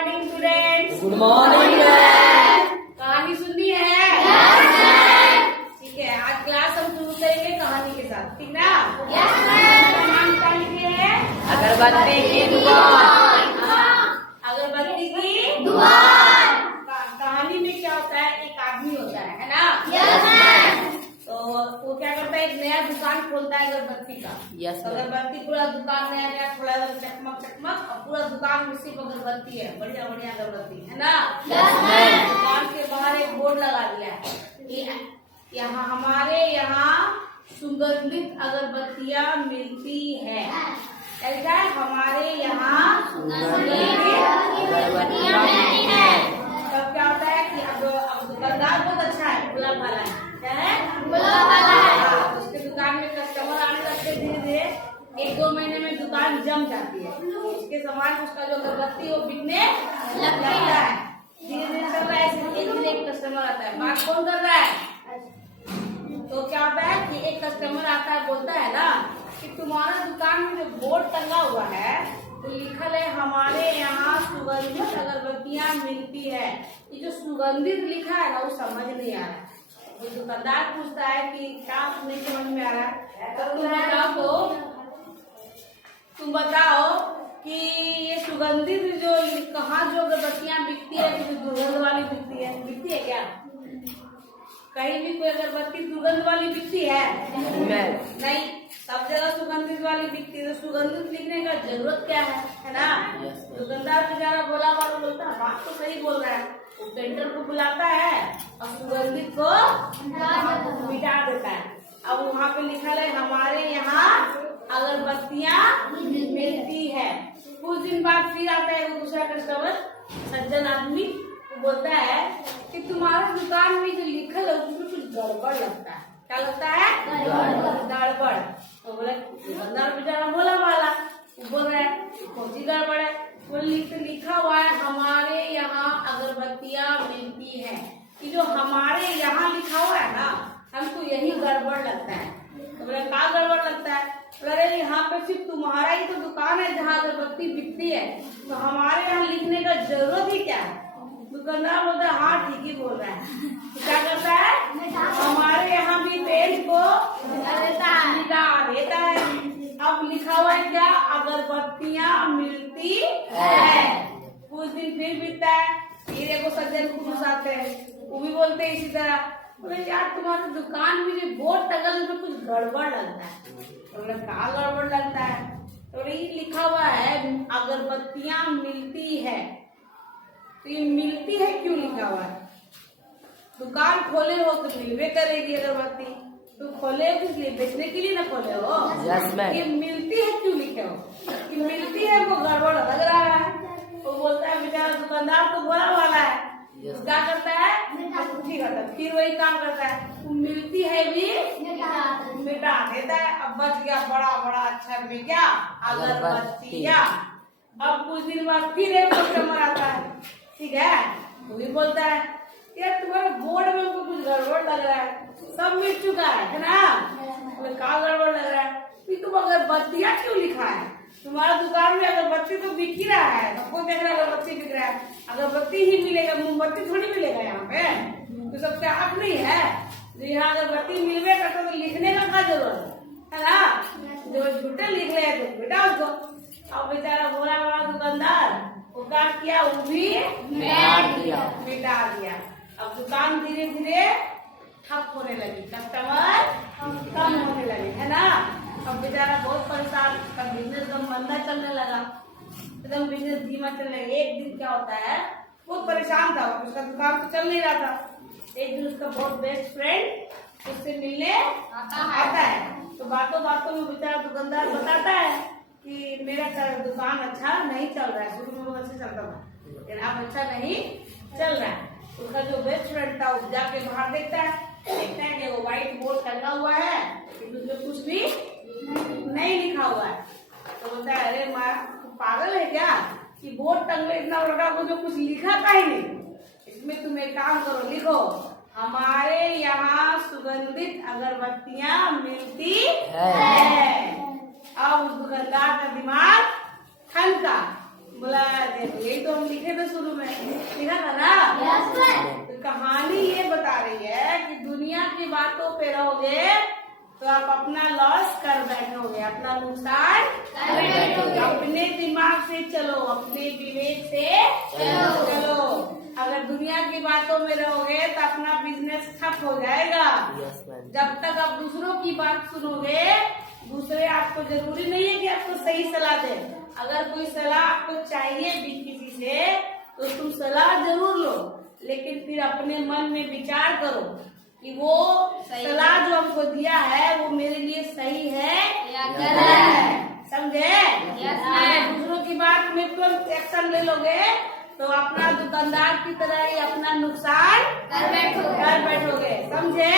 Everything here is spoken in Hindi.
Morning students. Good morning. कहानी सुननी है? ठीक है, आज क्लास हम शुरू करेंगे कहानी के साथ, ठीक ना? नाम क्या लिखे हैं? अगरबत्ती की दुकान। अगरबत्ती की दुकान। कहानी में क्या होता है, एक आदमी होता है ना? तो वो क्या करता है, एक नया दुकान खोलता है अगरबत्ती का। अगरबत्ती पूरा दुकान नया नया खोला है, चकमक चकमक, और पूरा दुकान में सिर्फ अगरबत्ती है, बढ़िया बढ़िया अगरबत्ती है ना? दुकान के बाहर एक बोर्ड लगा दिया है, यहाँ हमारे यहाँ सुगंधित अगरबत्तियाँ मिलती है। ऐसा है, हमारे यहाँ सुगंधित अगरबत्तियाँ मिलती है। तब क्या होता है कि अब दुकानदार बहुत अच्छा है, गुलाब वाला है। क्या है? गुलाब वाला है। उसके दुकान में कस्टमर आने लगते, धीरे धीरे 1-2 महीने में दुकान जम जाती है। उसके सामान, उसका जो अगरबत्ती वो बिकने लगता है। धीरे धीरे चल रहा है, ऐसे एक दिन एक कस्टमर आता है। बात कौन कर रहा है? तो क्या होता है कि एक कस्टमर आता है, बोलता है ना कि तुम्हारा दुकान में जो बोर्ड टंगा हुआ है तो लिखल है हमारे यहाँ सुगंधित अगरबत्तियाँ मिलती है। ये जो सुगंधित लिखा है ना, वो समझ नहीं आ रहा है। वो दुकानदार पूछता है कि क्या नहीं समझ में आ रहा है, तो तुम बताओ कि ये सुगंधित जो कहाँ जो अगरबत्तियाँ बिकती है, तो दुर्गंध वाली बिकती है क्या? कहीं भी कोई अगरबत्ती दुर्गंध वाली बिकती है? नहीं, सब जगह सुगंधित वाली बिकती है। तो सुगंधित लिखने का जरूरत क्या है ना? दुकानदार बेचारा बोला बोलता है, बात तो सही बोल रहा है। वो पेंटर को बुलाता है और सुगंधित को मिटा देता है। अब वहाँ पे लिखा है हमारे यहाँ अगरबत्तियाँ मिलती है। कुछ दिन बाद फिर आता है वो दूसरा कस्टमर, सज्जन आदमी, बोलता है कि तुम्हारा दुकान में जो लिखल है उसमें कुछ गड़बड़ लगता है। क्या लगता है? गड़बड़। तो बोले, दुकानदार बेचारा बोला वाला, बोल रहा है कौन सी गड़बड़ है? वो लिखा हुआ है हमारे यहाँ अगरबत्तियाँ मिलती है। कि जो हमारे यहाँ लिखा हुआ है ना, हमको यही गड़बड़ लगता है। तो बोले क्या गड़बड़ लगता है? अरे यहाँ पे सिर्फ तुम्हारा ही तो दुकान है जहाँ अगरबत्ती बिकती है, तो हमारे यहाँ लिखने का जरूरत ही क्या है? दुकानदार बोलता है हाँ ठीक ही बोल रहा है। तो क्या करता है, हमारे यहाँ भी पेज को मिटा देता है। अब लिखा हुआ है क्या? अगरबत्तियाँ मिलती है। कुछ दिन फिर बीतता है, फिर एक सज्जन पुरुष आते हैं, वो भी बोलते हैं इसी तरह, बोले यार तुम्हारे दुकान में जो बोर्ड टंगल में कुछ गड़बड़ लगता है। तो बोले क्या गड़बड़ लगता है? तो ये लिखा हुआ है अगरबत्तियाँ मिलती है। तो ये मिलती है क्यों लिखा हुआ है? दुकान खोले हो तो मिलवे करेगी अगरबत्ती, तो खोले हो किस लिए? बेचने के लिए ना खोले हो। ये मिलती है क्यों लिखे हो? कि मिलती है वो गड़बड़ लग रहा है। वो बोलता है बेचारा दुकानदार तो बोला वाला है, क्या करता है ठीक है, फिर वही काम करता है, तो मिलती है भी मिटा देता है। अब बच गया बड़ा बड़ा अक्षर में क्या? अगरबत्तियाँ। अब कुछ दिन बाद फिर एक कस्टमर आता है, ठीक है, वो भी बोलता है यार तुम्हारे बोर्ड में हमको कुछ गड़बड़ लग रहा है, सब मिट चुका है ना? बोले क्या गड़बड़ लग रहा है? तुम अगरबत्तियाँ क्यों लिखा है? तुम्हारा दुकान में अगरबत्ती तो बिक ही रहा है, सबको देख रहा है अगरबत्ती बिक रहा है। अगरबत्ती ही मिलेगा, मोमबत्ती थोड़ी मिलेगा यहाँ पे। तो सबसे आप नहीं है जो यहाँ अगरबत्ती मिलवे करता, तो लिखने का क्या जरूरत है ना? जो झूठे लिख रहे हैं तो बेटा उसको। अब बेचारा बोला बड़ा दुकानदार वो क्या किया, वो भी मिटा दिया। अब दुकान धीरे धीरे ठप होने लगी, कस्टमर कम होने लगे, है ना? अब बेचारा बहुत परेशान, उसका बिजनेस एकदम मंदा चलने लगा, एकदम बिजनेस धीमा चलने लगा। एक दिन क्या होता है, बहुत परेशान था, उसका दुकान तो चल नहीं रहा था। एक दिन उसका बहुत बेस्ट फ्रेंड उससे मिलने आता है। तो बातों बातों में बेचारा दुकानदार बताता है कि मेरा दुकान अच्छा नहीं चल रहा है, शुरू में बहुत अच्छा चलता था लेकिन अब अच्छा नहीं चल रहा है। उसका जो बेस्ट फ्रेंड था वो जाके बाहर देखता है कि वो व्हाइट बोर्ड टंगा हुआ है, उसमें कुछ भी नहीं लिखा हुआ है। तो बोलता है अरे माँ पागल है क्या कि बोर्ड टंगे इतना बड़ा वो जो कुछ लिखा का ही नहीं। इसमें तुम एक काम करो, लिखो हमारे यहाँ सुगंधित अगरबत्तियाँ मिलती है। अब उस दुकानदार का दिमाग ठनका, बोला देखो यही तो हम लिखे थे शुरू में, लिखा था ना। तो कहानी ये बता रही है कि दुनिया की बातों पे रहोगे तो आप अपना लॉस कर बैठोगे, अपना नुकसान कर बैठोगे। अपने दिमाग से चलो, अपने विवेक से चलो। अगर दुनिया की बातों में रहोगे तो अपना बिजनेस ठप हो जाएगा। जब तक आप दूसरों की बात सुनोगे, दूसरे आपको जरूरी नहीं है कि आपको सही सलाह दे। अगर कोई सलाह आपको चाहिए भी किसी से तो तुम सलाह जरूर लो, लेकिन फिर अपने मन में विचार करो कि वो सलाह जो हमको दिया है वो मेरे लिए सही है या गलत है, समझे? दूसरों की बात में तुरंत एक्शन ले लोगे तो अपना दुकानदार की तरह ही अपना नुकसान कर बैठोगे, समझे?